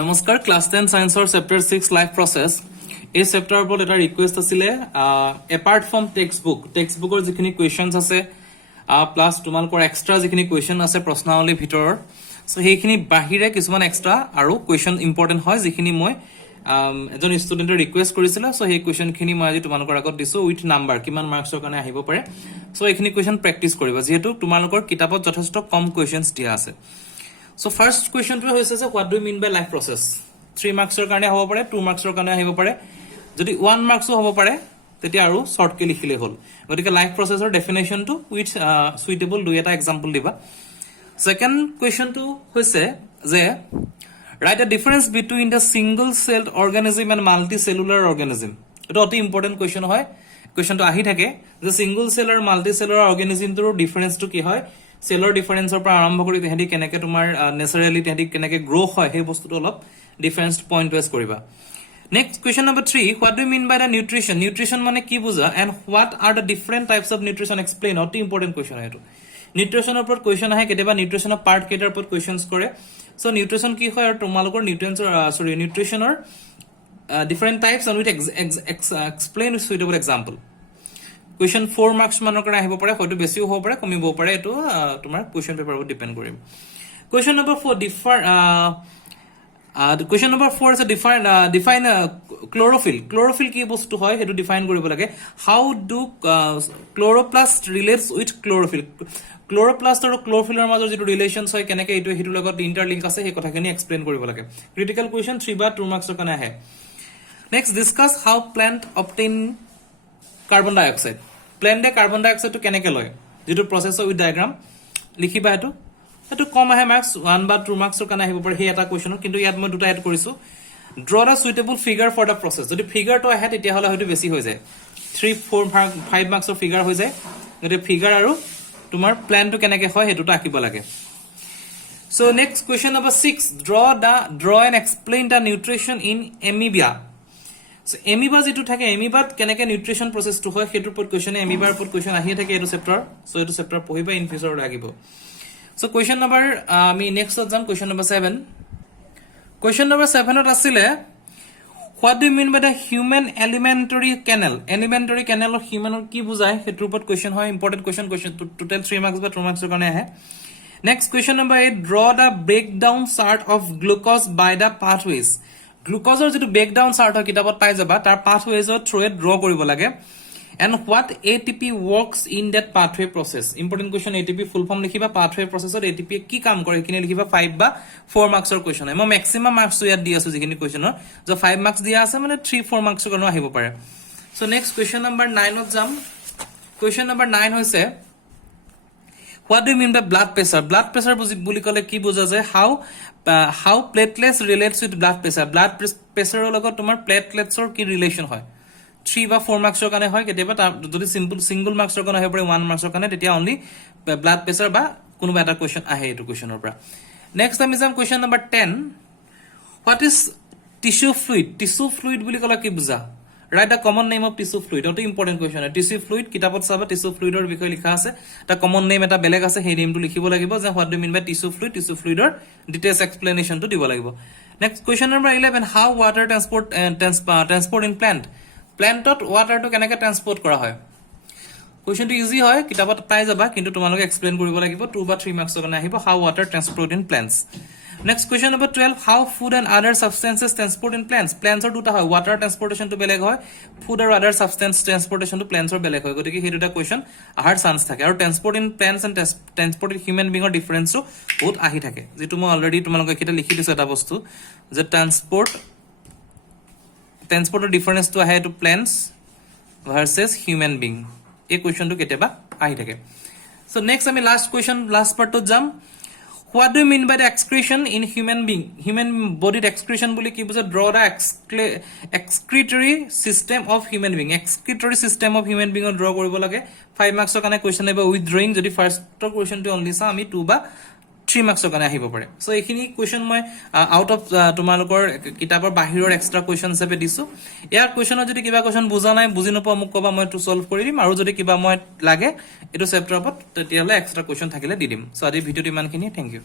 নমস্কাৰ class 10 সায়েন্সৰ chapter 6 life process এই চেপ্টাৰৰ ওপৰত এটা ৰিকুৱেষ্ট আছিল এপাৰ্ট ফ্ৰম টেক্সটবুকৰ যিখিনি কোৱেশ্চনছ আছে প্লাস তোমালোকৰ এক্সট্ৰা যিখিনি কোৱেশ্চন আছে প্ৰশ্নাৱলীৰ ভিতৰৰ সো সেইখিনি বাহিৰে কিছুমান এক্সট্ৰা আৰু কোৱেশ্চন ইম্পৰ্টেন্ট হয় যিখিনি মই এজন ষ্টুডেন্টৰ ৰিকুৱেষ্ট কৰিছিল সো সেই কোৱেশ্চনখিনি মই আজি তোমালোকৰ আগত দিছো উইথ নাম্বাৰ কিমান মাৰ্কছৰ কাৰণে আহিব পাৰে সো এইখিনি কোৱেশ্চন প্ৰেক্টিস কৰিবা যেহেতু তোমালোকৰ কিতাপত যথেষ্ট কম কোৱেশ্চনছ দিয়া আছে So first question to hoise is what do you mean by life process 3 marks or karone hobo pare 2 marks or karone ahibo pare jodi 1 marks hobo pare teti aru short ke likhile hol gotike life process or definition to which suitable do eta example diba second question to hoise je write a difference between the single celled organism and multicellular organism eta oti important question hoy question to ahi thake the single cell or multicellular organism to difference to ki hoy সেলৰ ডিফাৰেন্সৰ পৰা আৰম্ভ কৰি তেহেদি কেনেকে তোমাৰ naturally তেহেদি কেনেকে grow হয় সেই বস্তুটো অলপ ডিফাৰেন্স পইণ্ট ওয়াইজ কৰিবা next question number 3 what do you mean by the nutrition nutrition মানে কি বুজা and what are the different types of nutrition explain অতি ইম্পৰ্টেন্ট কোৱেশ্চন এটো নিউট্ৰিশনৰ ওপৰত কোৱেশ্চন আহে কেতিয়াবা নিউট্ৰিশনৰ পাৰ্ট কেটাৰ ওপৰত কোৱেশ্চনছ কৰে সো নিউট্ৰিশন কি হয় আৰু তোমালোকৰ নিউট্ৰিশনৰ different types on with explain with suitable example Question 4 marks manor kara ahibo pare hoyto besi hobo pare komibo pare eto tomar question paper upor depend korim question number 4 the question number 4 is a define chlorophyll ki bostu hoy hetu define koribo lage how do chloroplast relates with chloroplast aru chlorophyll er major jetu relations hoy keneke etu hetu logot interlink ase he kotha kini explain koribo lage critical question 3 ba 2 marks kane ahe next discuss how plant obtain carbon dioxide plant carbon dioxide to keneke loy jetu process with diagram likhiba etu kom ahe marks 1 ba 2 marks kana ahibo pare he eta question kintu yat moi duta add korisu draw a suitable figure for the process jodi figure to ahe tetia hola hoyto besi hoy jay 3 4 5 marks of figure hoy jay jodi figure aru tumar plan to keneke hoy hetu ta akibo lage so next question number 6 draw and explain the nutrition in amoeba So amoeba jetu thake amoeba keneke nutrition process to hoy hetur por question amoeba por question ahi thake etu chapter so etu chapter pohiba in future lagibo so question number me next exam question number 7 ot asile what do you mean by the human alimentary canal or human or ki bujay hetur por question hoy important question total 3 marks ba 2 marks kane ahe next question number 8 draw the breakdown chart of glucose by the pathways গ্লুকোজৰ যেটো breakdown shirt হয় কিতাপত পাই যাবা তাৰ পাথৱেজৰ থ্ৰুৱে draw কৰিব লাগে and what ATP works in that pathway process important question ATP full form লিখিবা pathway প্ৰসেসত ATP কি কাম কৰে কিনে লিখিবা 5 বা 4 মাৰ্কছৰ কোৱেশ্চন মই ম্যাক্সিমাম মাৰ্কছ ইয়াত দি আছো যিখিনি কোৱেশ্চনৰ যে 5 মাৰ্কছ দিয়া আছে মানে 3 4 মাৰ্কছৰ কাৰণে আহিব পাৰে সো নেক্সট কোৱেশ্চন নম্বৰ 9 ত যাম কোৱেশ্চন নম্বৰ 9 হৈছে What do you mean by blood pressure? Blood pressure বুলি কলে কি বুজা যায় how platelets relates with blood pressure. Blood pressure লগত তোমাৰ platelets or কি relation হয় 3 বা 4 marks কাৰণে হয় কেতিয়াবা যদি single marks কাৰণে হয় পৰে 1 marks কাৰণে তেতিয়া only blood pressure বা কোনোবা এটা question আহে এটো questionৰ পৰা next আমি যাম question number 10 what is tissue fluid বুলি কলে কি বুজা Write the common name of tissue fluid. Oto important question. Tissue fluid kitabot saba tissue fluid or bikoy likha ase. Ta common name eta beleg ase he name to likhibo lagibo je what do you mean by tissue fluid or details explanation to dibo lagibo. Next question number 11 how water transport in plantot water to keneke transport kora hoy. Question to easy hoy kitabot pai jaba kintu tomaloke explain koribo lagibo 2 বা 3 marks kane ahibo how water transport in plants. Next question number 12 how food and other substances transport in plants or duta hoy water transportation to beleg hoy food or other substance transportation to plants or beleg hoy gotike he duta question ahar chance thake aru transport in plants and transport in human being or difference so both ahi thake jetu mo already tumaloke kita likhi disu eta bostu je transport or difference to ahe to plants versus human being এই question to keteba ahi thake so next ami last part to jam What do you mean by the excretion in human body excretion boli ki buja draw the excretory system of human being draw koribo lage 5 marks kane question eba withdrawing jodi first question to only sa ami 2 ba 3 marks kane ahibo pare so ekhini question moi out of tumalokor kitabor bahiror extra questions ebe disu ইয়াৰ কোৱেশ্চনত যদি কিবা question বুজা নাই বুজি নপা মোক কবা মই to solve কৰি দিম আৰু যদি কিবা মই লাগে এটো চেপ্টাৰ ওপৰত তেতিয়ালে এক্সট্ৰা কোৱেশ্চন থাকিলে দি দিম সো আজি ভিডিওটো ইমানখিনি থ্যাংক ইউ